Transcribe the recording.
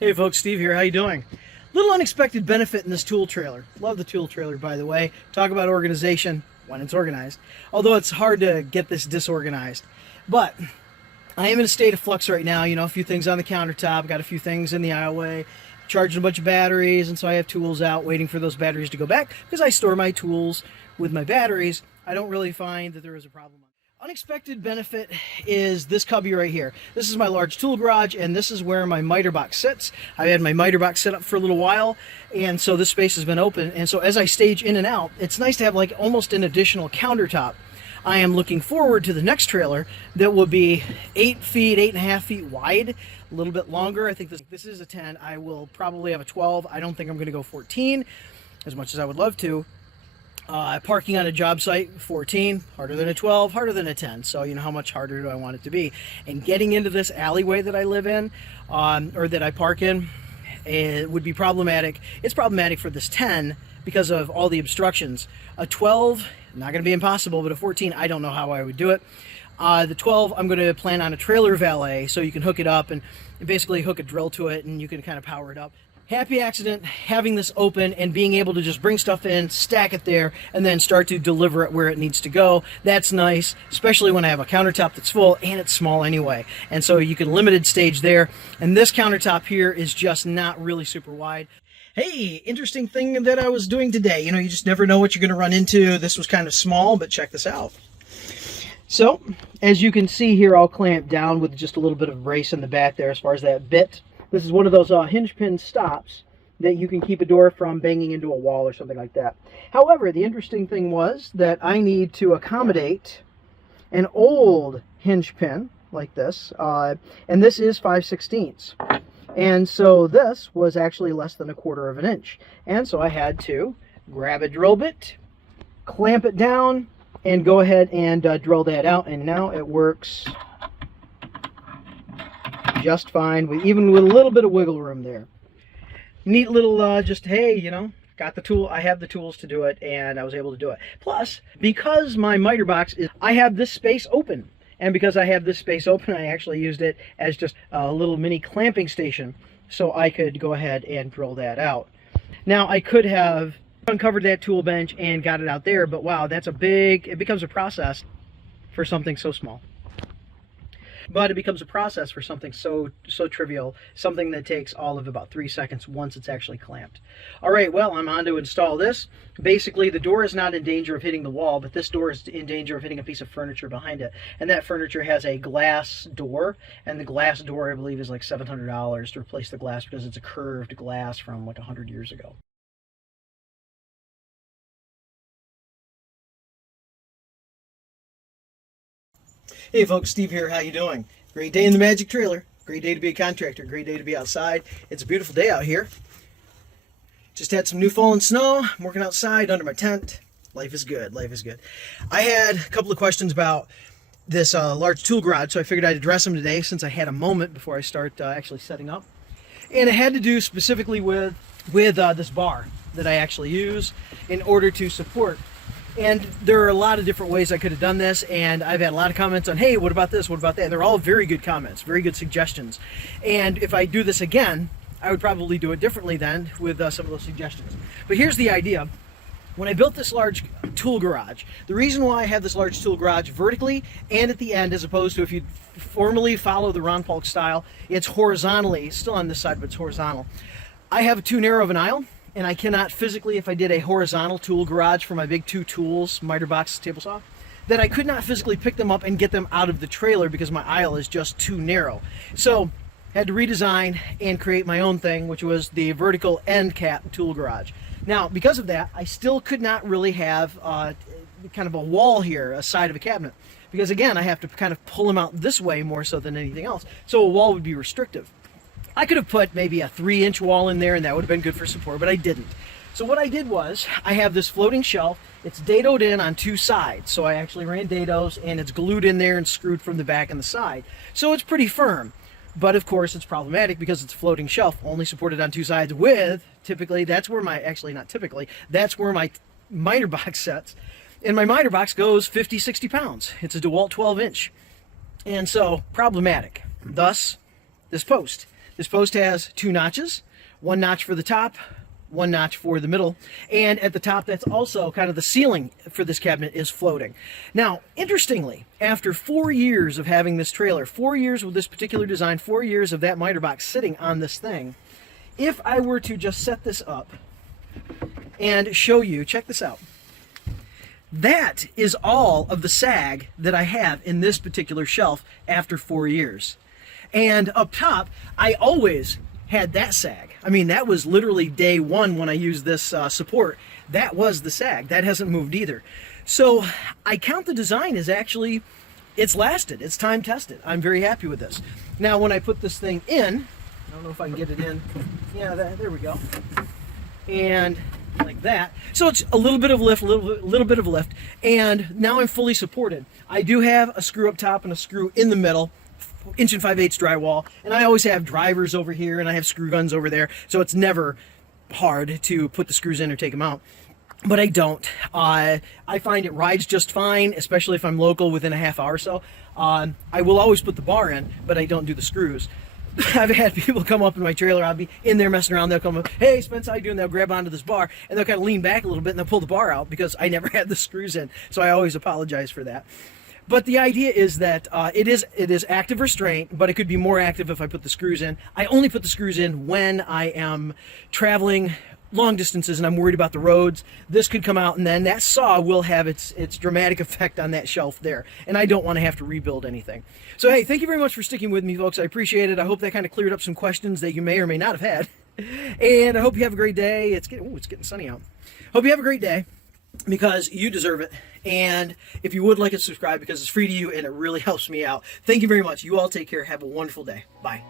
Hey folks, Steve here. How you doing? Little unexpected benefit in this tool trailer. Love the tool trailer, by the way. Talk about organization when it's organized. Although it's hard to get this disorganized. But I am in a state of flux right now. You know, a few things on the countertop, got a few things in the aisleway, charging a bunch of batteries, and so I have tools out waiting for those batteries to go back because I store my tools with my batteries. I don't really find that there is a problem. Unexpected benefit is this cubby right here. This is my large tool garage, and this is where my miter box sits. I had my miter box set up for a little while, and so this space has been open. And so as I stage in and out, it's nice to have like almost an additional countertop. I am looking forward to the next trailer that will be 8 feet, 8.5 feet wide, a little bit longer. I think this is a 10. I will probably have a 12. I don't think I'm going to go 14, as much as I would love to. Parking on a job site, 14, harder than a 12, harder than a 10. So, you know, how much harder do I want it to be? And getting into this alleyway that I live in, or that I park in, it would be problematic. It's problematic for this 10 because of all the obstructions. A 12, not going to be impossible, but a 14, I don't know how I would do it. The 12, I'm going to plan on a trailer valet, so you can hook it up and basically hook a drill to it, and you can kind of power it up. Happy accident having this open and being able to just bring stuff in, stack it there, and then start to deliver it where it needs to go. That's nice, especially when I have a countertop that's full and it's small anyway. And so you can limited stage there. And this countertop here is just not really super wide. Hey, interesting thing that I was doing today. You know, you just never know what you're going to run into. This was kind of small, but check this out. So, as you can see here, I'll clamp down with just a little bit of brace in the back there as far as that bit. This is one of those hinge pin stops that you can keep a door from banging into a wall or something like that. However, the interesting thing was that I need to accommodate an old hinge pin like this, and this is 5/16. And so this was actually less than 1/4 of an inch. And so I had to grab a drill bit, clamp it down, and go ahead and drill that out, and now it works just fine, even with a little bit of wiggle room there. Neat little just, hey, you know, got the tool, I have the tools to do it, and I was able to do it. Plus, because my miter box is, I have this space open, and because I have this space open, I actually used it as just a little mini clamping station, so I could go ahead and drill that out. Now, I could have uncovered that tool bench and got it out there, but wow, that's a big, it becomes a process for something so small. But it becomes a process for something so trivial, something that takes all of about 3 seconds once it's actually clamped. All right, well, I'm on to install this. Basically, the door is not in danger of hitting the wall, but this door is in danger of hitting a piece of furniture behind it. And that furniture has a glass door, and the glass door, I believe, is like $700 to replace the glass because it's a curved glass from like 100 years ago. Hey folks, Steve here. How you doing? Great day in the Magic Trailer. Great day to be a contractor. Great day to be outside. It's a beautiful day out here. Just had some new fallen snow. I'm working outside under my tent. Life is good. Life is good. I had a couple of questions about this large tool garage, so I figured I'd address them today since I had a moment before I start actually setting up. And it had to do specifically with this bar that I actually use in order to support. And there are a lot of different ways I could have done this, and I've had a lot of comments on, hey, what about this, what about that? They're all very good comments, very good suggestions. And if I do this again, I would probably do it differently then with some of those suggestions. But here's the idea. When I built this large tool garage, the reason why I have this large tool garage vertically and at the end, as opposed to if you formally follow the Ron Paulk style, it's horizontally, it's still on this side, but it's horizontal. I have too narrow of an aisle. And I cannot physically, if I did a horizontal tool garage for my big 2 tools, miter box, table saw, that I could not physically pick them up and get them out of the trailer because my aisle is just too narrow. So I had to redesign and create my own thing, which was the vertical end cap tool garage. Now, because of that, I still could not really have kind of a wall here, a side of a cabinet. Because again, I have to kind of pull them out this way more so than anything else. So a wall would be restrictive. I could have put maybe a 3-inch wall in there and that would have been good for support, but I didn't. So what I did was, I have this floating shelf. It's dadoed in on 2 sides. So I actually ran dados and it's glued in there and screwed from the back and the side. So it's pretty firm. But of course it's problematic because it's a floating shelf, only supported on 2 sides with, typically, that's where my, actually not typically, that's where my miter box sets. And my miter box goes 50, 60 pounds. It's a DeWalt 12-inch. And so, problematic. Thus, this post. This post has 2 notches, 1 notch for the top, 1 notch for the middle, and at the top, that's also kind of the ceiling for this cabinet is floating. Now, interestingly, after 4 years of having this trailer, 4 years with this particular design, 4 years of that miter box sitting on this thing, if I were to just set this up and show you, check this out. That is all of the sag that I have in this particular shelf after 4 years. And up top, I always had that sag. I mean, that was literally day one when I used this support. That was the sag. That hasn't moved either. So I count the design as actually, it's lasted. It's time tested. I'm very happy with this. Now, when I put this thing in, I don't know if I can get it in. Yeah, there we go. And like that. So it's a little bit of lift, little bit of lift. And now I'm fully supported. I do have a screw up top and a screw in the middle. 1 5/8" drywall, and I always have drivers over here and I have screw guns over there, so it's never hard to put the screws in or take them out. But I don't. I find it rides just fine, especially if I'm local within a half hour or so. I will always put the bar in, but I don't do the screws. I've had people come up in my trailer, I'll be in there messing around, they'll come up, hey Spence, how you doing? They'll grab onto this bar and they'll kind of lean back a little bit and they'll pull the bar out because I never had the screws in, so I always apologize for that. But the idea is that it is active restraint, but it could be more active if I put the screws in. I only put the screws in when I am traveling long distances and I'm worried about the roads. This could come out and then that saw will have its dramatic effect on that shelf there. And I don't want to have to rebuild anything. So hey, thank you very much for sticking with me, folks. I appreciate it. I hope that kind of cleared up some questions that you may or may not have had. And I hope you have a great day. It's getting sunny out. Hope you have a great day, because you deserve it. And if you would like to subscribe, because it's free to you and it really helps me out. Thank you very much. You all take care. Have a wonderful day. Bye.